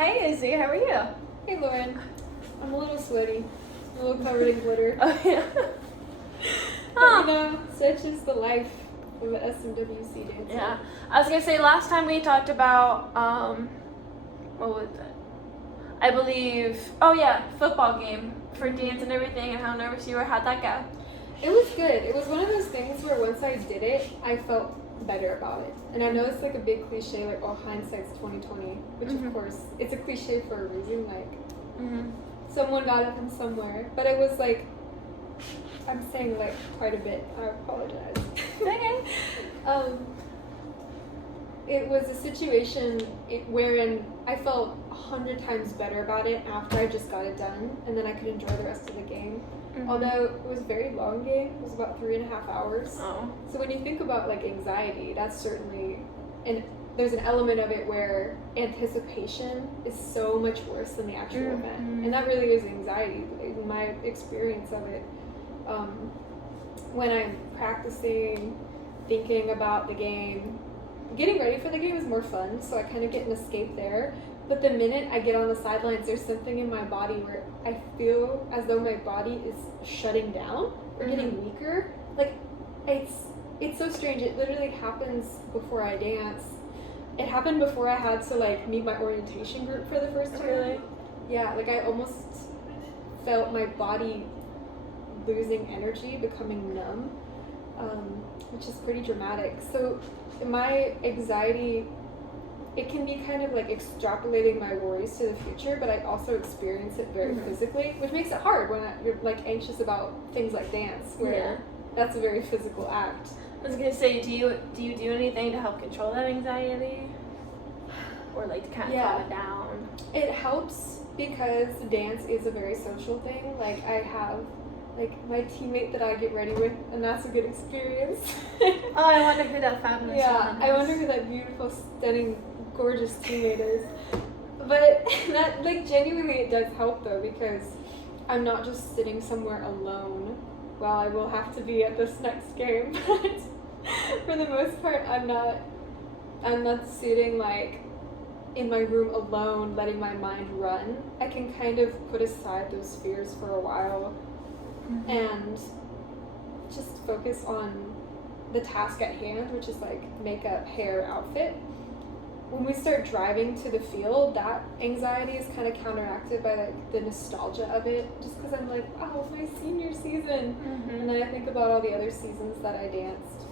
Hey Izzy, how are you? Hey Lauren, I'm a little sweaty, a little covered in glitter. Oh yeah. But you know, such is the life of an SMWC dancer. Yeah. I was gonna say last time we talked about what was it? I believe football game for dance and everything and how nervous you were. How'd that go? It was good. It was one of those things where once I did it, I felt better about it. And I know it's like a big cliche, like, oh, hindsight's 2020, which of course, it's a cliche for a reason, like, someone got it from somewhere. But it was like, I'm saying like quite a bit, I apologize. Okay. It was a situation wherein I felt 100 times better about it after I just got it done, and then I could enjoy the rest of the game. Although it was a very long game, it was about 3.5 hours. Oh. So when you think about like anxiety, that's certainly, and there's an element of it where anticipation is so much worse than the actual event, and that really is anxiety in my experience of it. When I'm practicing, thinking about the game, getting ready for the game is more fun, so I kind of get an escape there. But the minute I get on the sidelines, there's something in my body where I feel as though my body is shutting down or getting weaker. Like, it's so strange. It literally happens before I dance. It happened before I had to like meet my orientation group for the first time. Really? Yeah, like I almost felt my body losing energy, becoming numb, which is pretty dramatic. So my anxiety, it can be kind of like extrapolating my worries to the future, but I also experience it very physically, which makes it hard when you're like anxious about things like dance, where that's a very physical act. I was gonna say, do you do anything to help control that anxiety, or like to kind of calm it down? It helps because dance is a very social thing. Like I have like my teammate that I get ready with, and that's a good experience. Oh, I wonder who that fabulous woman is. I wonder who that beautiful, stunning, gorgeous teammate is. But that, like, genuinely it does help though, because I'm not just sitting somewhere alone. Well, I will have to be at this next game, but for the most part, I'm not sitting like in my room alone, letting my mind run. I can kind of put aside those fears for a while and just focus on the task at hand, which is like makeup, hair, outfit. When we start driving to the field, that anxiety is kind of counteracted by like the nostalgia of it, just because I'm like, wow, my senior season. And then I think about all the other seasons that I danced,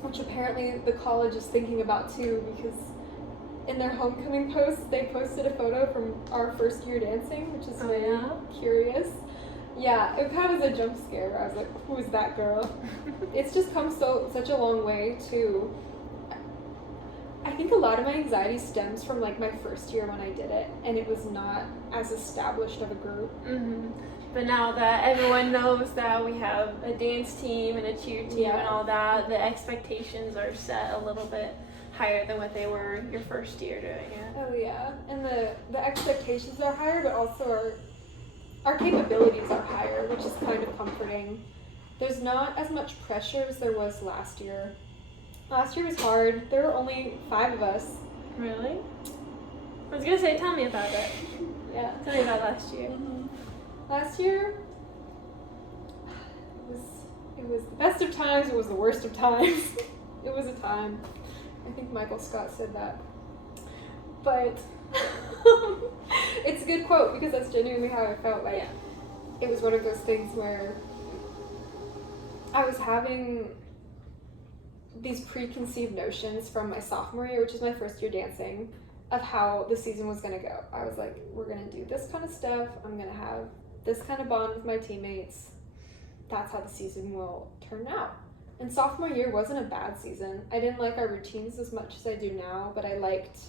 which apparently the college is thinking about too, because in their homecoming post, they posted a photo from our first year dancing, which is very curious. Yeah, it kind of was a jump scare. I was like, who is that girl? It's just come such a long way too. I think a lot of my anxiety stems from like my first year when I did it, and it was not as established of a group. But now that everyone knows that we have a dance team and a cheer team and all that, the expectations are set a little bit higher than what they were your first year doing it. Oh yeah, and the expectations are higher, but also our capabilities are higher, which is kind of comforting. There's not as much pressure as there was last year. Last year was hard. There were only 5 of us. Really? I was gonna say, tell me about it. Yeah. Tell me about last year. Last year, it was the best of times, it was the worst of times. It was a time. I think Michael Scott said that. But it's a good quote because that's genuinely how I felt. Like it was one of those things where I was having these preconceived notions from my sophomore year, which is my first year dancing, of how the season was going to go. I was like, we're going to do this kind of stuff. I'm going to have this kind of bond with my teammates. That's how the season will turn out. And sophomore year wasn't a bad season. I didn't like our routines as much as I do now, but I liked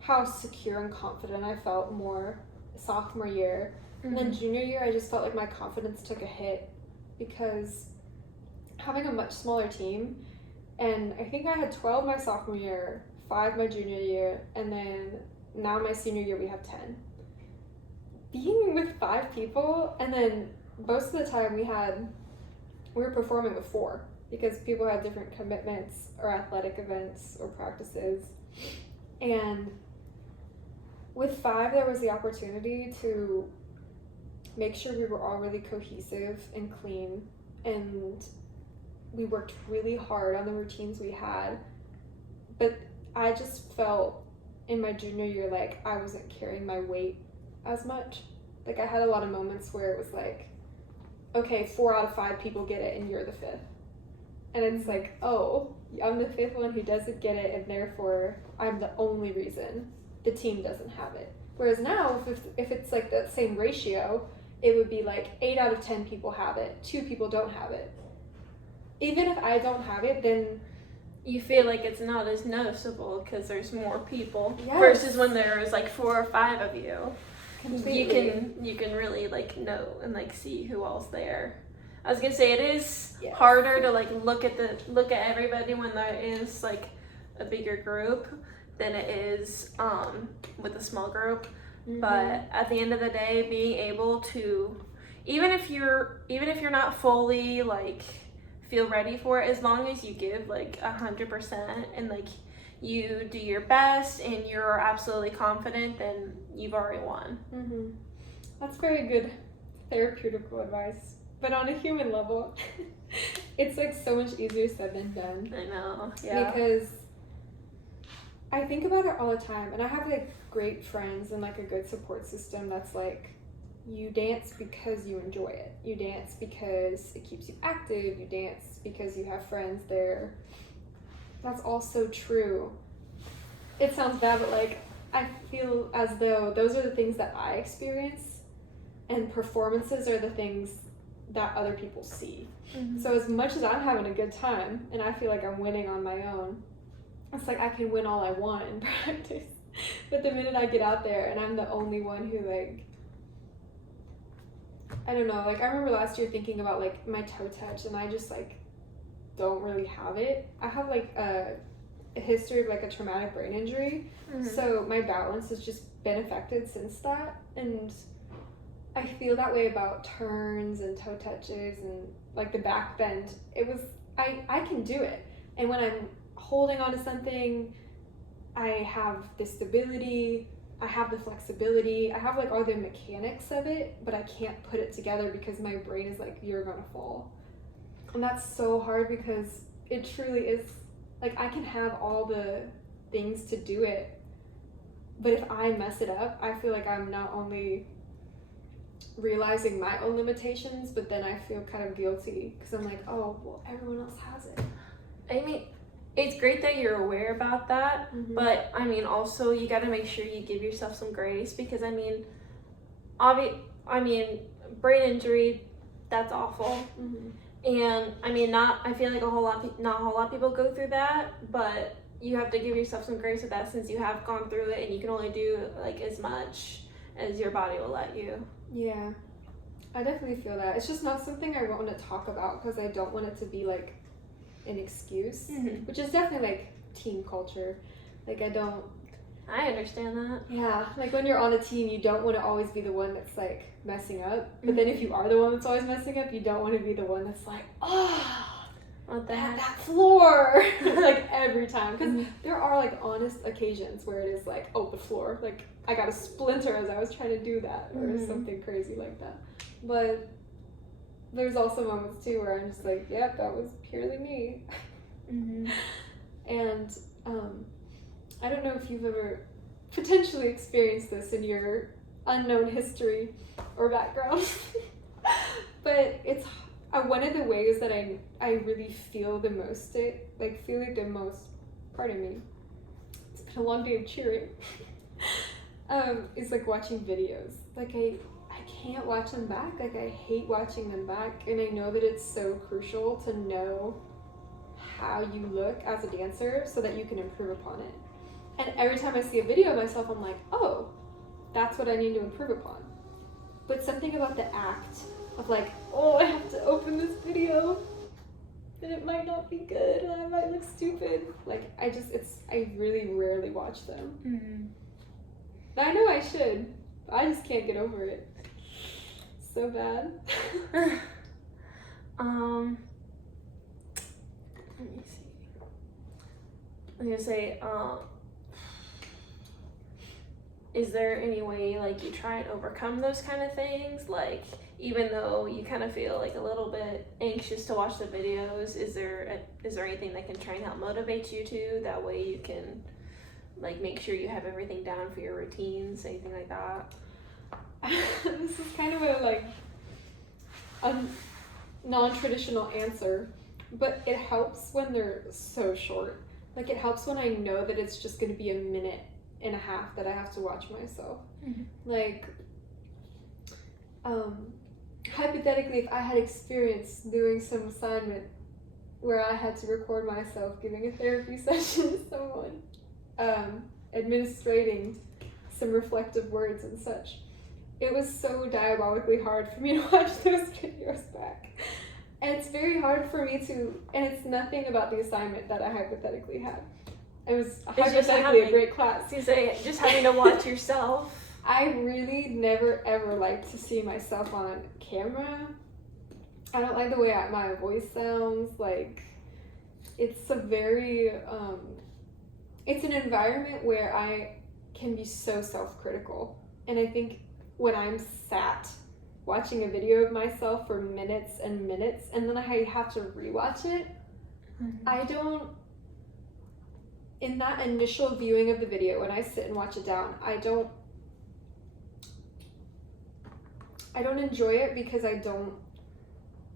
how secure and confident I felt more sophomore year. And then junior year, I just felt like my confidence took a hit because having a much smaller team, and I think I had 12 my sophomore year, 5 my junior year, and then now my senior year we have 10. Being with 5 people, and then most of the time we were performing with 4 because people had different commitments or athletic events or practices. And with 5, there was the opportunity to make sure we were all really cohesive and clean, and we worked really hard on the routines we had. But I just felt in my junior year like I wasn't carrying my weight as much. Like I had a lot of moments where it was like, okay, 4 out of 5 people get it and you're the 5th. And it's like, oh, I'm the 5th one who doesn't get it, and therefore I'm the only reason the team doesn't have it. Whereas now, if it's like that same ratio, it would be like 8 out of 10 people have it, 2 people don't have it. Even if I don't have it, then you feel like it's not as noticeable because there's more people. Yes. Versus when there's like 4 or 5 of you. completely. You can really like know and like see who all's there. I was gonna say it is Yes. harder to like look at everybody when there is like a bigger group than it is with a small group. Mhm. But at the end of the day, being able to, even if you're not fully like feel ready for it, as long as you give like 100% and like you do your best and you're absolutely confident, then you've already won. Mm-hmm. That's very good therapeutical advice. But on a human level, it's like so much easier said than done. I know, yeah. Because I think about it all the time, and I have like great friends and like a good support system that's like, you dance because you enjoy it. You dance because it keeps you active. You dance because you have friends there. That's all so true. It sounds bad, but like I feel as though those are the things that I experience, and performances are the things that other people see. Mm-hmm. So as much as I'm having a good time and I feel like I'm winning on my own, it's like I can win all I want in practice. But the minute I get out there and I'm the only one who like, I don't know, like I remember last year thinking about like my toe touch, and I just like don't really have it. I have like a history of like a traumatic brain injury. Mm-hmm. So my balance has just been affected since that, and I feel that way about turns and toe touches and like the back bend. It was, I can do it. And when I'm holding on to something, I have the stability, I have the flexibility, I have like all the mechanics of it, but I can't put it together because my brain is like, you're gonna fall. And that's so hard because it truly is, like I can have all the things to do it, but if I mess it up, I feel like I'm not only realizing my own limitations, but then I feel kind of guilty because I'm like, oh, well, everyone else has it. I mean, it's great that you're aware about that, Mm-hmm. but I mean, also you got to make sure you give yourself some grace because I mean, brain injury, that's awful, Mm-hmm. and I mean, not a whole lot of people go through that, but you have to give yourself some grace with that since you have gone through it and you can only do like as much as your body will let you. Yeah, I definitely feel that. It's just not something I want to talk about because I don't want it to be like an excuse, Mm-hmm. which is definitely like team culture. Like I understand that. yeah, like when you're on a team, you don't want to always be the one that's like messing up. But then if you are the one that's always messing up, you don't want to be the one that's like, oh, What the heck? that floor, like every time. Because there are like honest occasions where it is like, oh, the floor, like I got a splinter as I was trying to do that, or something crazy like that. But there's also moments too where I'm just like, yep, that was purely me. Mm-hmm. And I don't know if you've ever potentially experienced this in your unknown history or background, but it's one of the ways that I really feel the most pardon me, it's been a long day of cheering, is like watching videos. Like I can't watch them back. Like I hate watching them back, and I know that it's so crucial to know how you look as a dancer so that you can improve upon it. And every time I see a video of myself, I'm like, oh, that's what I need to improve upon. But something about the act of like, oh, I have to open this video and it might not be good and I might look stupid. Like I really rarely watch them. Mm-hmm. I know I should, but I just can't get over it. So bad. Let me see. I was gonna say, is there any way like you try and overcome those kind of things? Like, even though you kind of feel like a little bit anxious to watch the videos, is there anything that can try and help motivate you to? That way you can like make sure you have everything down for your routines, anything like that? This is kind of a non-traditional answer, but it helps when they're so short. Like, it helps when I know that it's just going to be a minute and a half that I have to watch myself. Mm-hmm. Like, hypothetically, if I had experience doing some assignment where I had to record myself giving a therapy session to someone, administrating some reflective words and such, it was so diabolically hard for me to watch those videos back. And it's very hard for me to, and it's nothing about the assignment that I hypothetically had. It was hypothetically a great class. You say just having to watch yourself. I really never ever like to see myself on camera. I don't like the way my voice sounds. Like, it's a very, it's an environment where I can be so self-critical. And I think when I'm sat watching a video of myself for minutes and minutes, and then I have to rewatch it, Mm-hmm. In that initial viewing of the video, when I sit and watch it down, I don't enjoy it because I don't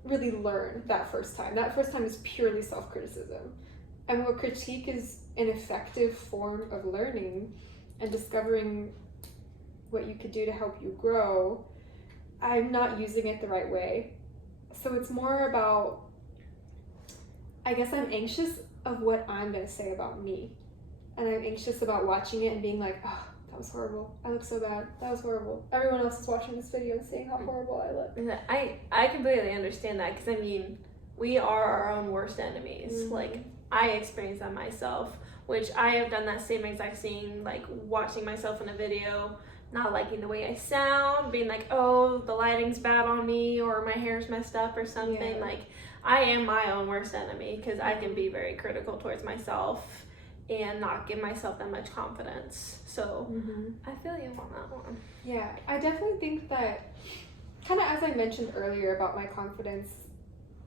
really learn that first time. That first time is purely self-criticism. And while critique is an effective form of learning and discovering what you could do to help you grow, I'm not using it the right way. So it's more about, I guess I'm anxious of what I'm going to say about me. And I'm anxious about watching it and being like, oh, that was horrible. I look so bad. That was horrible. Everyone else is watching this video and saying how horrible I look. I completely understand that, because I mean, we are our own worst enemies. Mm-hmm. Like, I experienced that myself, which I have done that same exact thing, like watching myself in a video, not liking the way I sound, being like, oh, the lighting's bad on me, or my hair's messed up or something. Yeah. Like, I am my own worst enemy, because I can be very critical towards myself and not give myself that much confidence. So I feel you on that one. Yeah, I definitely think that, kind of as I mentioned earlier about my confidence,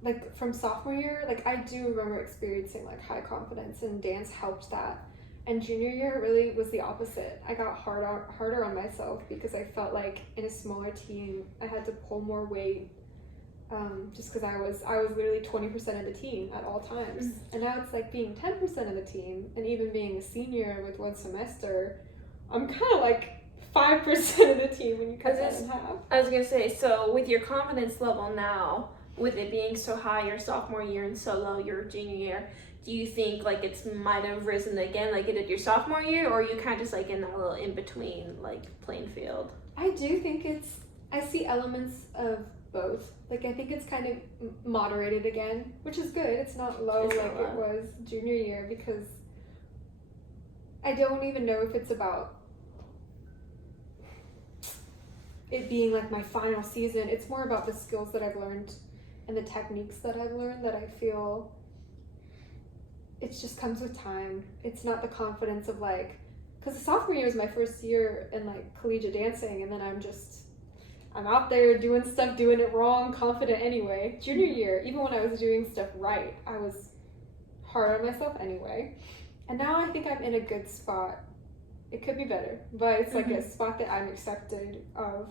like from sophomore year, like I do remember experiencing like high confidence, and dance helped that. And junior year really was the opposite. I got harder on myself because I felt like in a smaller team I had to pull more weight, just because I was literally 20% of the team at all times. And now it's like being 10% of the team, and even being a senior with one semester, I'm kind of like 5% of the team when you cut that in half. I was gonna say, so with your confidence level now, with it being so high your sophomore year and so low your junior year, do you think like it's might have risen again like it did your sophomore year, or are you kind of just like in that little in between like playing field? I do think I see elements of both. Like, I think it's kind of moderated again, which is good. It's not low it was junior year, because I don't even know if it's about it being like my final season. It's more about the skills that I've learned and the techniques that I've learned that I feel it just comes with time. It's not the confidence of like, because the sophomore year was my first year in like collegiate dancing, and then I'm out there doing stuff, doing it wrong, confident anyway. Junior year, even when I was doing stuff right, I was hard on myself anyway. And now I think I'm in a good spot. It could be better, but it's like a spot that I'm accepted of,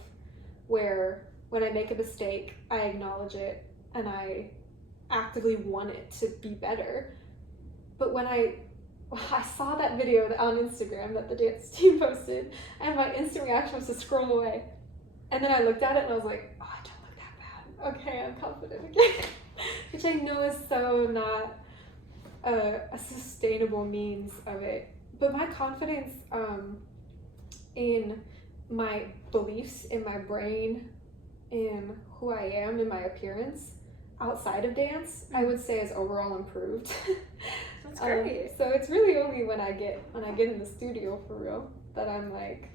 where when I make a mistake, I acknowledge it and I actively want it to be better. But when I saw that video on Instagram that the dance team posted, and my instant reaction was to scroll away. And then I looked at it and I was like, oh, I don't look that bad. Okay, I'm confident again. Which I know is so not a sustainable means of it. But my confidence in my beliefs, in my brain, in who I am, in my appearance, outside of dance, I would say is overall improved. That's great. So it's really only when I get in the studio for real that I'm like,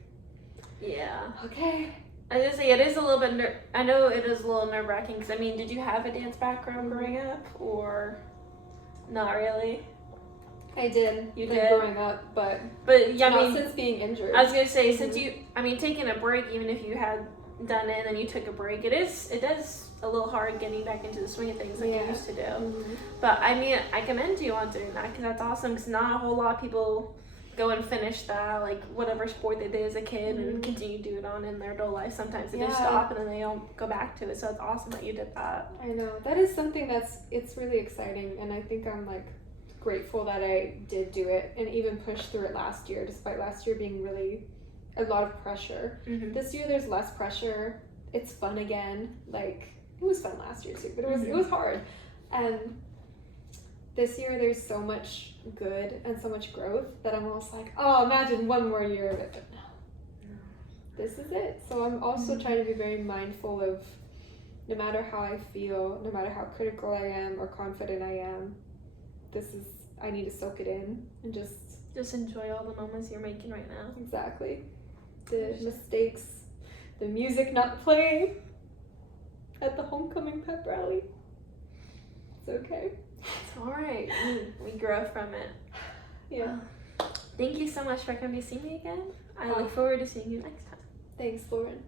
yeah. Okay. I just say it is a little bit. I know it is a little nerve-wracking, because I mean, did you have a dance background growing up, or not really? I did. You like, did? growing up, but yeah, I not mean, since being injured. I was gonna say since taking a break, even if you had done it and then you took a break, it does a little hard getting back into the swing of things like you used to do. But I mean, I commend you on doing that because that's awesome. Because not a whole lot of people go and finish that, like whatever sport they did as a kid and continue to do it on in their adult life. Sometimes they just stop and then they don't go back to it. So it's awesome that you did that. I know that is something it's really exciting, and I think I'm like grateful that I did do it and even pushed through it last year, despite last year being really a lot of pressure. This year there's less pressure. It's fun again. Like it was fun last year too, but it was hard. And this year there's so much good and so much growth that I'm almost like, oh, imagine one more year of it, but no. This is it. So I'm also trying to be very mindful of no matter how I feel, no matter how critical I am or confident I am, I need to soak it in and just enjoy all the moments you're making right now. Exactly. The mistakes, the music not playing at the homecoming pep rally. It's okay. It's all right. We grow from it. Yeah. Thank you so much for coming to see me again. I look forward to seeing you next time. Thanks, Lauren.